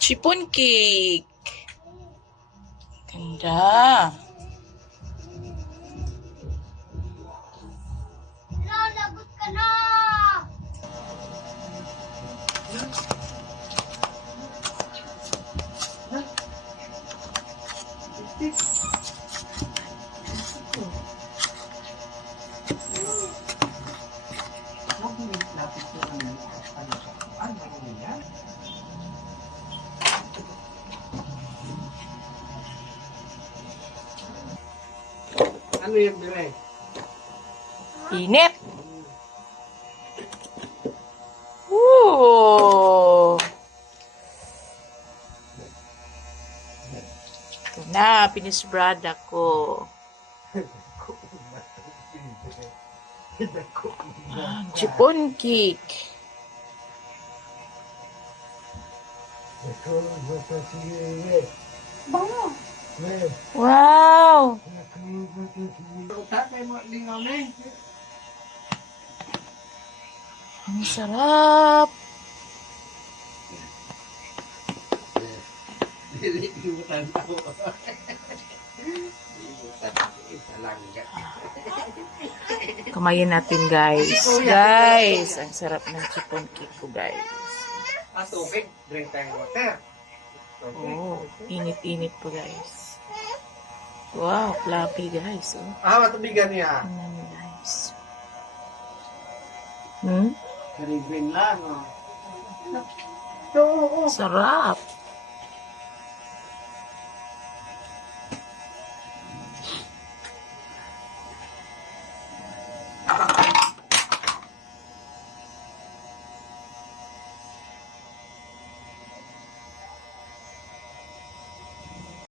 Chiffon cake. Ganda. Lagot ka na! Ano yung dire? Init. Ooh. Ito na, pinisbrada ko. Chiffon cake. Bango! Wow! Ang sarap! Kamayin natin, guys. Guys, ang sarap ng chiffon cake ko, guys. Tubig, drink tayong water. Oh, init-init po, guys. Wow, fluffy, guys. Oh. Matubigan niya. Tingnan niyo, guys. Hmm? Karibin lang, oh. Sarap.